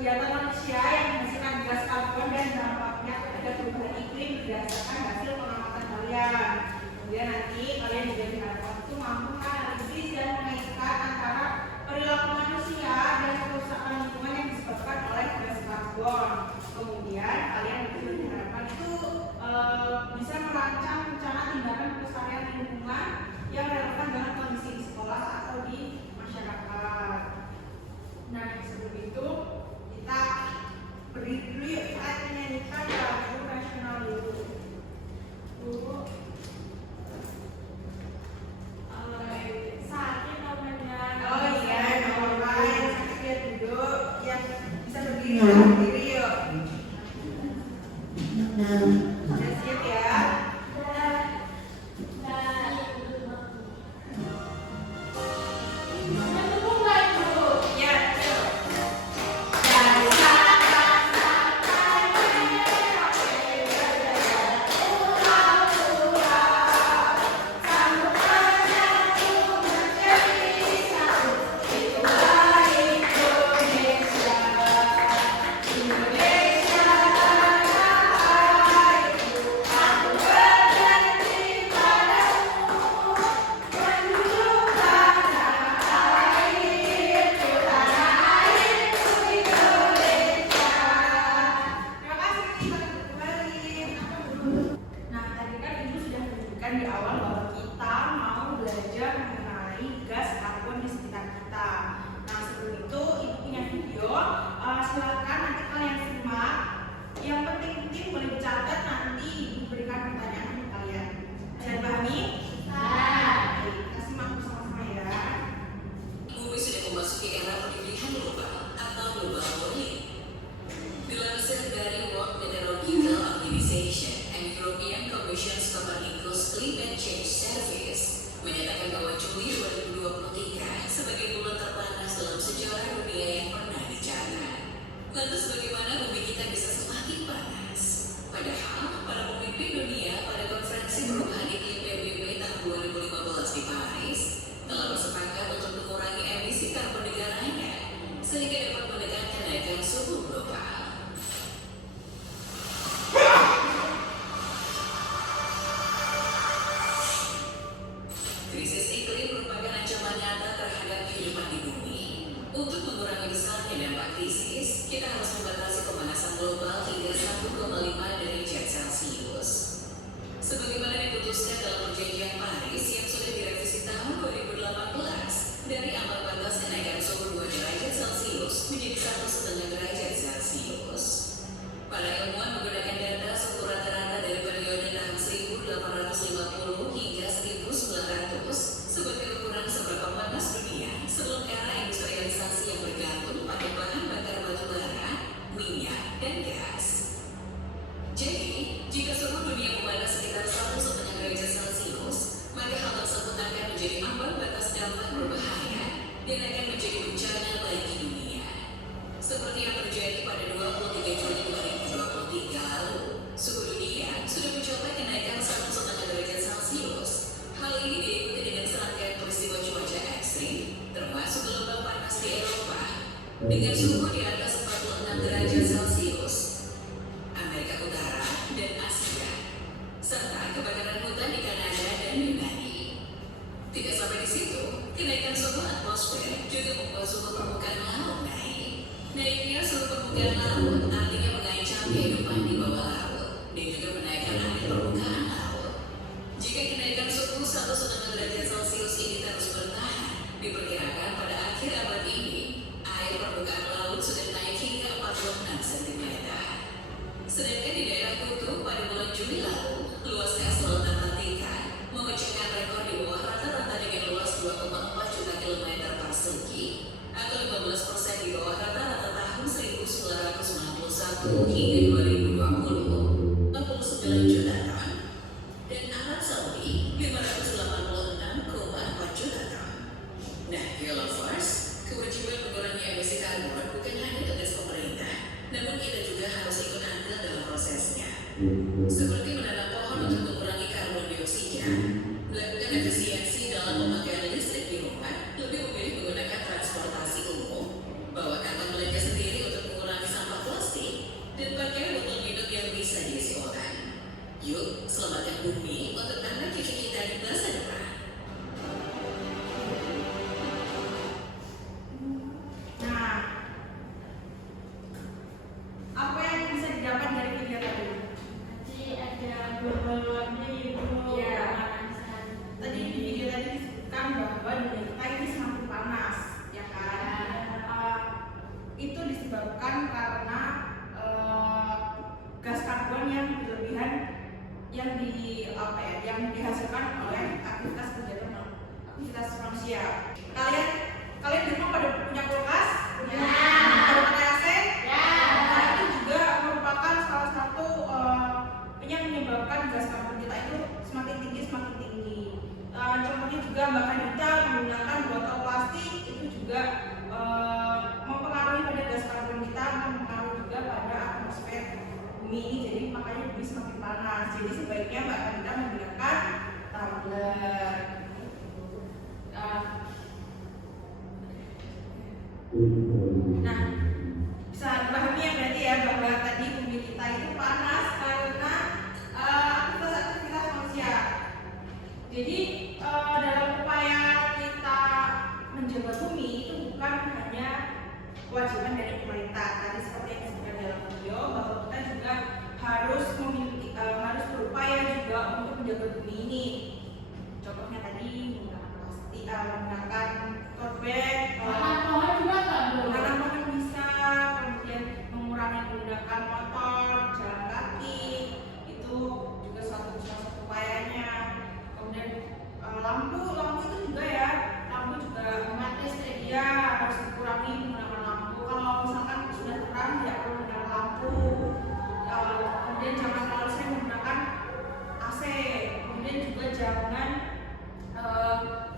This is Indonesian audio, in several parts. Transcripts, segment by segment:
kegiatan manusia yang menghasilkan gas karbon dan dampaknya terhadap perubahan iklim berdasarkan hasil pengamatan kalian. Kemudian nanti kalian juga diharapkan itu mampu menganalisis dan mengaitkan antara perilaku manusia dan kerusakan lingkungan yang disebabkan oleh gas karbon. Kemudian kalian juga diharapkan itu bisa merancang rencana tindakan pelestarian lingkungan yang relevan dengan kondisi di sekolah atau di masyarakat. Nah, sebelum itu kita beri dulu yuk, kita menyanyikan lagu nasional dulu. Sakit namanya. Oh iya, nama yang sakit ya duduk, yang bisa berdiri yuk. Sudah siap ya? Di awal bahwa kita mau belajar mengenai gas karbon di sekitar kita. Nah, sebelum itu ibu punya video, silakan nanti kalian simak. Yang penting boleh dicatat, nanti ibu berikan pertanyaan untuk kalian. Bisa dipahami? Baik, kita simak bersama-sama ya. Bumi sudah memasuki era perpilihan global atau global warming. Dilansir dari World Meteorological Organization and European Commission's Copernicus Climate Change Service menyatakan bahwa Juli 2023 sebagai bulan terpanas dalam sejarah dunia yang pernah dicatat. Lantas bagaimana bumi kita bisa semakin panas? Padahal para pemimpin dunia pada konferensi perubahan iklim PBB tahun 2015 di Paris telah bersepakat untuk mengurangi emisi karbon negaranya sehingga dapat menekan kenaikan suhu global. Krisis iklim merupakan ancaman nyata terhadap kehidupan di bumi. Untuk mengurangi besarnya dampak krisis, kita harus membatasi pemanasan global hingga 1,5 derajat Celcius. Sebagaimana diputuskan dalam Perjanjian Paris yang sudah direvisi tahun 2018 dari ambang batas kenaikan suhu 2 derajat Celcius menjadi 1,5 derajat Celcius. Para ilmuwan menggunakan data suhu rata-rata dari periode tahun 1850 hingga 1900 sebagai ukuran seberapa panas dunia sebelum era industrialisasi yang bergantung pada bahan bakar batu bara, minyak, dan gas. Jadi, jika suhu dunia memanas sekitar 1,5 derajat Celcius, maka hal tersebut akan menjadi ambang batas dampak berbahaya dan akan menjadi bencana bagi dunia. Seperti yang terjadi pada 23 Juli 2023 lalu, suhu dunia sudah mencapai kenaikan 1,5 derajat Celcius. Hal ini diikuti dengan serangkaian peristiwa cuaca ekstrim, termasuk gelombang panas di Eropa, dengan suhu di atas 46 derajat Celcius, Amerika Utara, dan Asia, serta kebakaran hutan di Kanada dan Yunani. Tidak sampai di situ, kenaikan suhu atmosfer juga membuat suhu permukaan laut naik. Naiknya suhu permukaan laut artinya mengancam kehidupan di bawah laut dan juga menaikkan air permukaan laut. Jika kenaikan suhu 1,5 derajat Celcius ini terus bertahan, diperkirakan pada akhir abad ini, air permukaan laut sudah naik hingga 46 cm. Sedangkan di daerah kutub pada bulan Juli lalu, luas gas laut Antartika memecahkan rekor di bawah rata-rata dengan luas 2,4 juta kilometer persegi atau 15% di bawah rata-rata tahun 1991 hingga 2020, 49 juta ton. Dan Arab Saudi 586,4 juta ton. Nah, lovers, kewajiban mengurangi emisi karbon bukan hanya tugas pemerintah, namun kita juga harus ikut andil dalam prosesnya. Seperti menanam pohon untuk mengurangi karbon dioksida, melakukan efisiensi dalam pemakaian listrik di rumah, lebih memilih menggunakan transportasi umum, bawa kantong belanja sendiri untuk mengurangi disebabkan karena gas karbon yang berlebihan yang dihasilkan oleh aktivitas manusia. Kalian di rumah pada punya kulkas? Ya. Pada pakai AC? Ya. Nah, itu juga merupakan salah satu yang menyebabkan gas karbon kita itu semakin tinggi. Contohnya juga Mbak Kanita menggunakan botol plastik itu juga mempengaruhi pada gas karbon kita, mempengaruhi juga pada atmosfer bumi ini. Jadi makanya bumi semakin panas. Jadi sebaiknya Mbak Kanita menggunakan tumbler. Nah, bisa dipahami ya berarti ya bahwa tadi bumi kita itu panas karena aktivitas manusia. Jadi dalam upaya kita menjaga bumi itu bukan hanya kewajiban dari pemerintah. Tadi seperti yang disebutkan dalam video bahwa kita juga harus berupaya juga untuk menjaga bumi ini. Contohnya tadi menggunakan plastik, menggunakan tote bag, menanam pohon bisa, kemudian mengurangi menggunakan motor, jalan kaki, itu juga salah satu upayanya. Kemudian lampu itu juga ya, lampu juga mati listrik ya, harus dikurangi menggunakan lampu. Kalau misalkan sudah terang tidak perlu menggunakan lampu. Kemudian jangan terlalu sering menggunakan AC. Kemudian juga jangan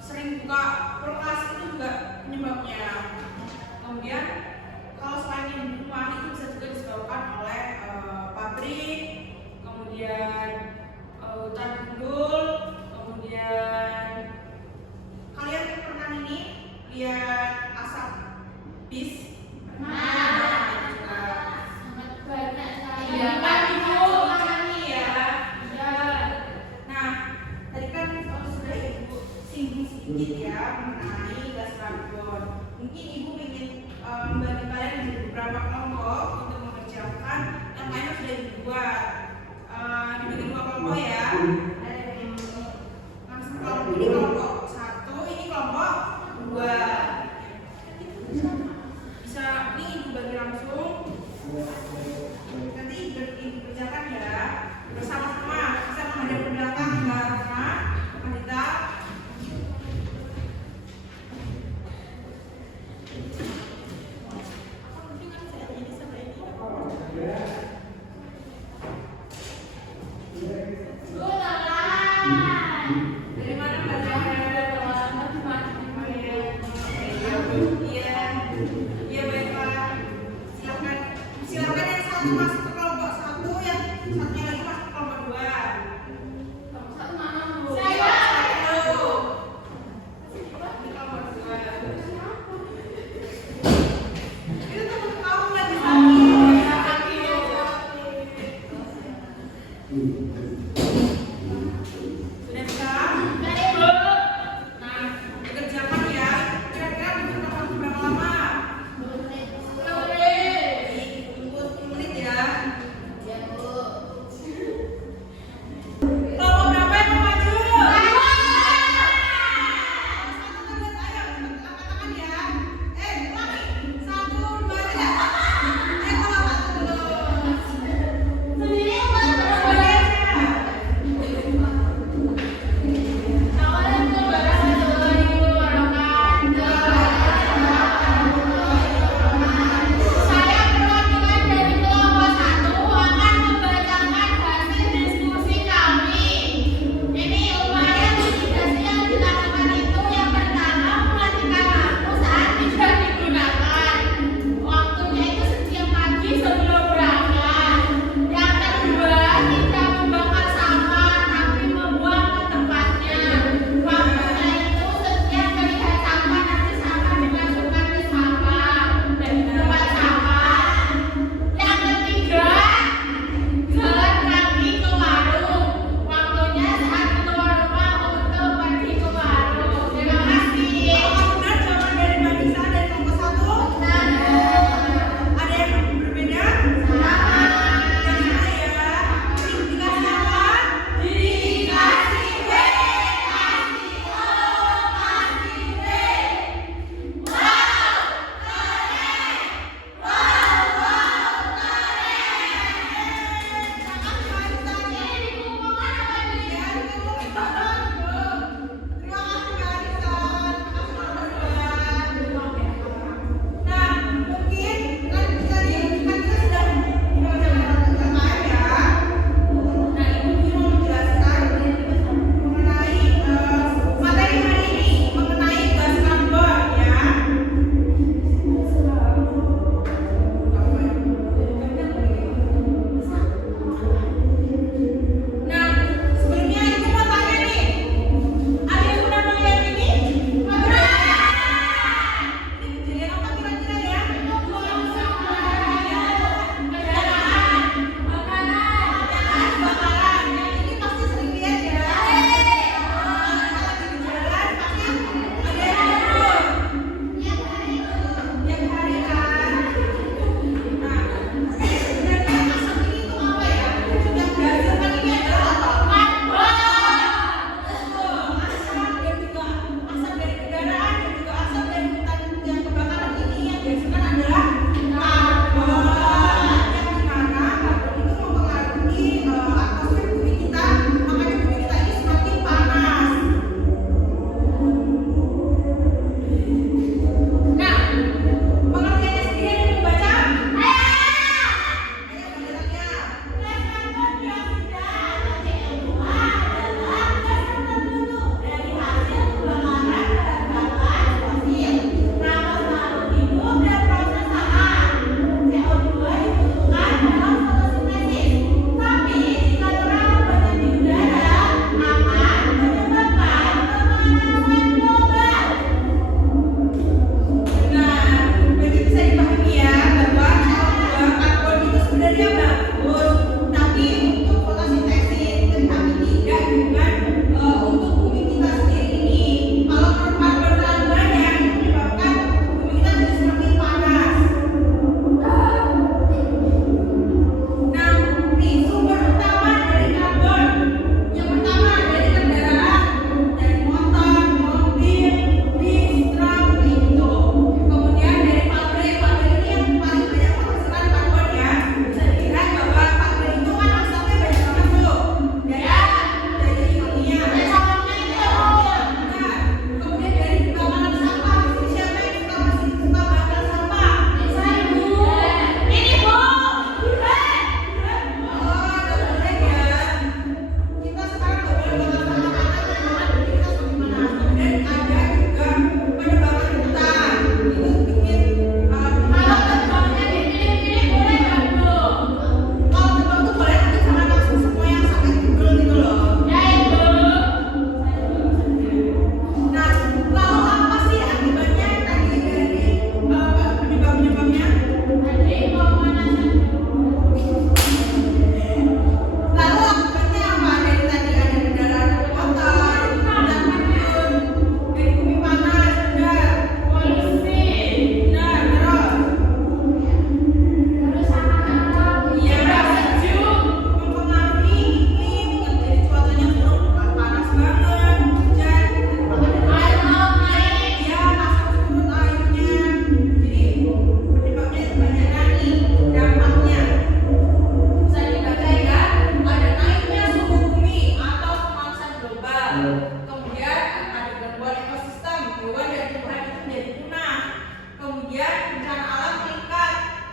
sering buka kulkas, itu juga penyebabnya. Kemudian kalau selain yang di rumah itu bisa juga disebabkan oleh pabrik, kemudian hutan gundul, kemudian kalian pernah lihat asap bis? Sedikit ya mengenai gas karbon. Mungkin ibu ingin membagi kalian menjadi beberapa kelompok untuk mengerjakan yang lainnya sudah dibuat. Dibagi dua kelompok ya. Langsung kelompok ini kelompok 1, ini kelompok 2. Bisa ini ibu bagi langsung. Nanti ibu kerjakan ya bersama-sama. Bisa menghadap ke belakang karena kita masuk ke kelompok 1, yang satunya lagi masuk ke kelompok 2. Kelompok 1 mana bu? Saya. Ini kelompok 2. Itu teman kamu lagi sakit. Sudah bisa? Nah, dikerjakan ya. Kira-kira butuh waktu berapa lama? 10 menit ya.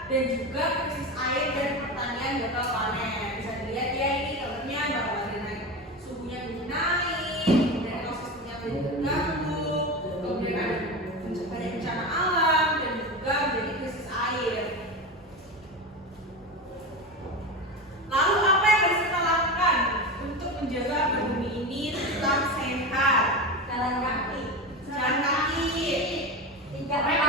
dan juga krisis air dan pertanian gagal panen. Bisa dilihat ya ini gambarnya bahwa suhunya naik, kemudian ekosistemnya terganggu, kemudian ada bencana alam dan juga menjadi krisis air. Lalu apa yang harus kita lakukan untuk menjaga agar bumi ini tetap sehat? Jalan kaki. Jalan kaki. Tidak Naik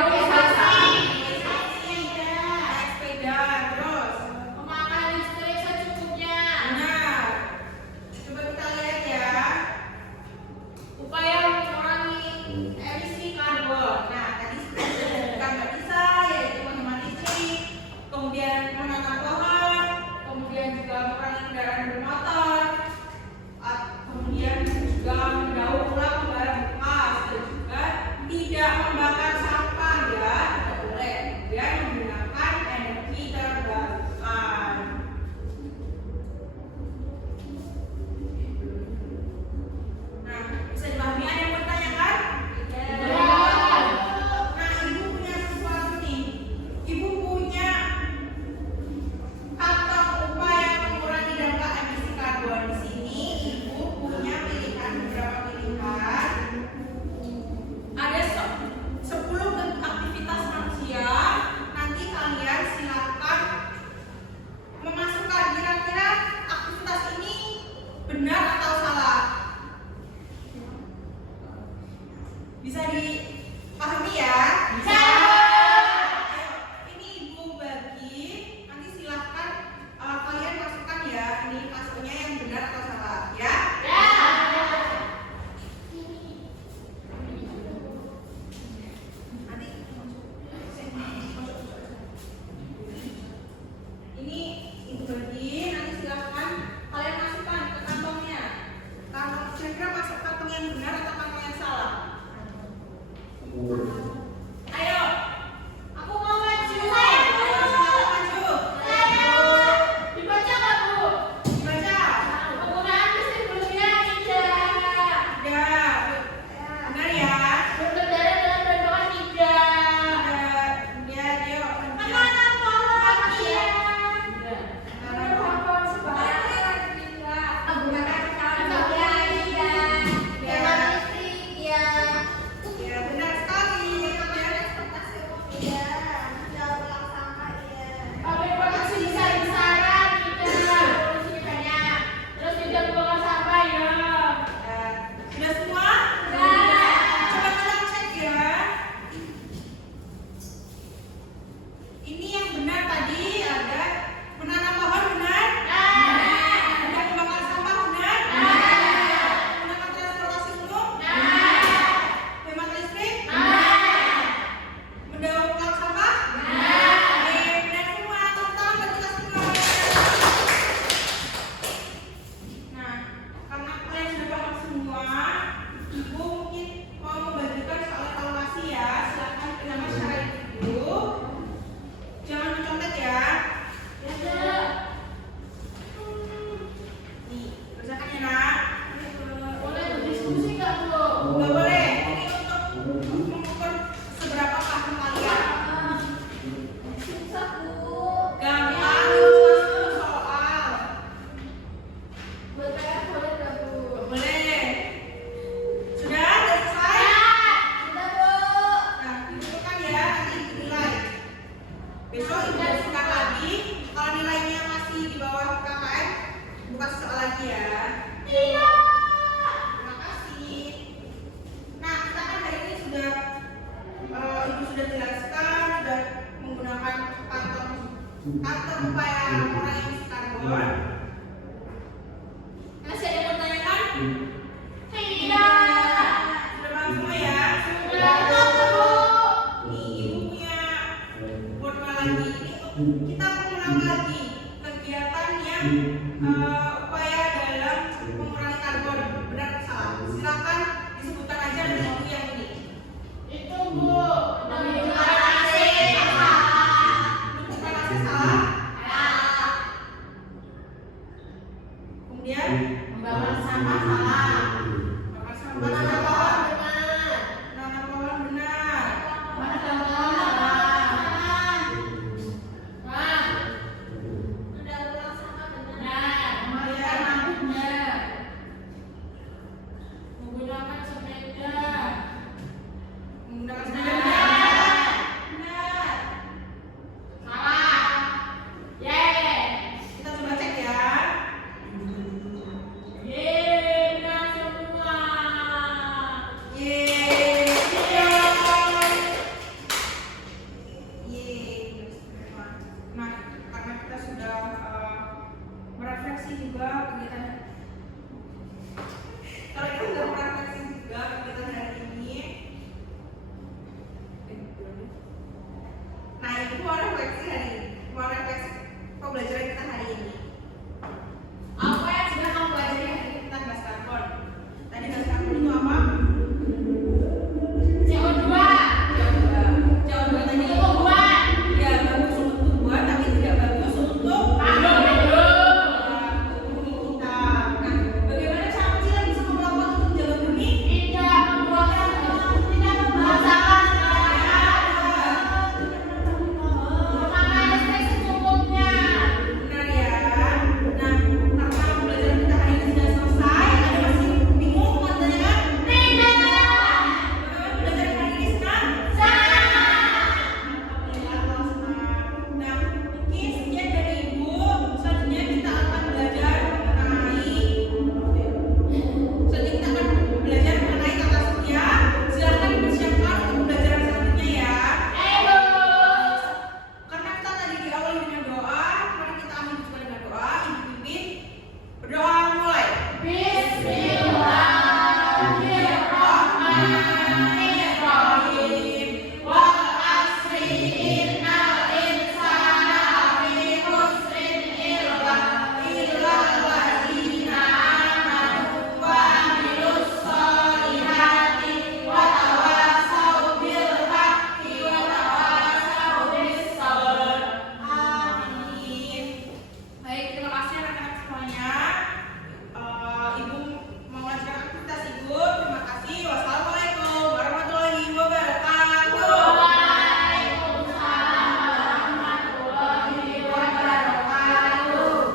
sepeda, terus memakai listrik secukupnya. benar. Coba kita lihat ya. Upaya mengurangi emisi karbon. Nah, tadi sudah disebutkan Mbak Tisa, yaitu menghemat listrik, kemudian menanam pohon, kemudian juga mengurangi kendaraan bermotor, kemudian juga mendaur ulang barang bekas dan juga tidak membakar sampah ya, tidak boleh. Kemudian menggunakan energi terbarukan. Nah, bisa dipahami, ada yang bertanyakan? Nah, ibu punya sesuatu nih. Ibu punya kata upaya mengurangi dampak emisi karbon. Di sini ibu punya pilihan, beberapa pilihan. Ada 10 bentuk aktivitas manusia. Nanti kalian silakan memasukkan kira-kira aktivitas ini benar atau salah. Bisa dipahami ya? Bisa. Ayo, ini ibu bagi. Nanti silakan kalian masukkan ya. Ini masuknya yang benar atau salah ya? Nanti ini ibu bagi. Nanti silakan kalian masukkan ke kantongnya. Kantong kira-kira masuk kantong yang benar atau kantong yang salah? Ayo, aku mau maju. Ayo, silakan maju. Dibaca nggak, Bu? Dibaca. Penggunaan listrik berlebihan tidak. Tidak. Benar ya? Berkendara dengan bahan bakar tidak. Ya, Dio. Menanam pohon tidak. Menanam pohon sembarangan tidak. Menggunakan teknologi tidak. Ya. Hemat listrik ya. Ya, benar sekali. Ya. Ekspektasi umum tidak. Daur ulang sampah iya. Pabrik produksi besar-besaran tidak. Produksi banyak. Terus tidak membakar sampah ya. Sudah semua? Sudah. Coba kalian cek ya. Ini yang benar tadi ada menanam pohon benar? Tidak membakar sampah benar? Menggunakan transportasi umum? Hemat listrik? Mendaur ulang sampah? Oke, benar semua. Tepuk tangan buat kita semua. Nah, karena kalian sudah paham semua, ibu mungkin mau membagikan soal evaluasi ya. Silakan pertama secara dulu. Jangan mencontek ya. Nih, kerjakan ya nak. Boleh berdiskusi nggak, Bu? Nggak boleh. Ini untuk mengukur seberapa paham kalian. Susah, Bu. Gampang, cuma 10 soal. Buat PR boleh nggak, Bu? Boleh. Sudah selesai? Sudah, Bu. Nah, ditentukan ya, nanti dinilai. Besok ibu buka lagi. Kalau nilainya masih di bawah KKM, buka soal lagi ya. Iya. Terima kasih. Nah, kita kan hari ini sudah ibu sudah jelaskan, sudah menggunakan kantong upaya mengurangi emisi karbon. Masih ada yang bertanyakan? Tidak. Sudah paham semua ya? Sudah, Bu. Nih, ibu punya board lagi. Ini kita mengulang lagi kegiatan yang upaya dalam mengurangi karbon. Benar atau salah? Silakan disebutkan aja nanti ibu yang ini. Itu, Bu. Menggunakan AC. Bukan AC salah. Kemudian Membakar sampah salah. bakar sampah Menanam salah. pohon benar. Menanam pohon benar. Menanam pohon salah. refleksi hari ini, mau refleksi pembelajaran kita hari ini. Apa yang sudah kamu pelajari hari ini tentang gas karbon? Tadi gas karbon itu apa? CO2. CO2 tadi Tumbuhan. ya bagus untuk tumbuhan tapi tidak bagus untuk Aduh. bumi kita. Nah, bagaimana cara kecil bisa melakukan untuk menjaga bumi? Tidak membuang sampah. Memakai listrik secukupnya. Benar ya. Nah, karena pembelajaran kita hari ini sudah selesai, ada masih bingung katanya kan? Tidak. Bagaimana pembelajaran hari ini senang? Alhamdulillah kalau senang. Nah, mungkin sekian dari Ibu. Selanjutnya kita akan belajar mengenai kata setia. Silakan dipersiapkan untuk pembelajaran selanjutnya ya. Karena kita tadi diawali dengan doa, mari kita akhiri juga dengan doa. Ibu pimpin berdoa mulai. Bismillahirrahmanirrahim. Wal asri innal insana lafi khusrin illa alladzina amanu wa amilus sholihati wa tawassaw bil haqqi wa tawassaw bis sabr. Amin. Baik, terima kasih anak-anak semuanya. Ibu mau lanjutkan aktivitas Ibu. Terima kasih. Wassalamualaikum warahmatullahi wabarakatuh.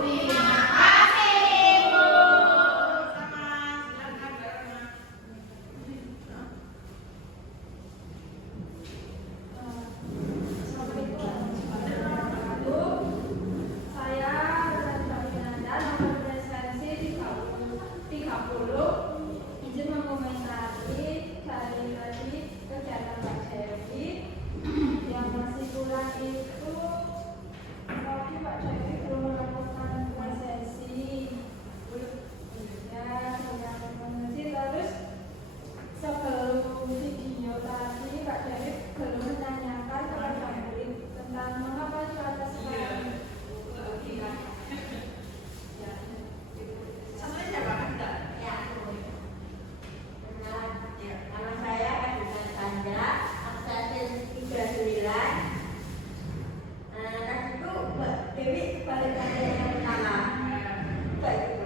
Terima kasih, Ibu. Sama, silakan Mbak. Saya Berita Winanda, nomor presensi 30. Izin mengomentari tadi kegiatan Pak Devi yang masih kurang itu tadi Pak Devi belum melakukan presensi ya yang mengerti. Terus sebelum video tadi Pak Devi belum menanyakan kepada murid tentang mengapa cuaca sekarang. Sampai siapa? Enggak. Nama saya Kadina Sandra, absen 39. Tadi itu Mbak Dewi balik lagi yang pertama. Baik.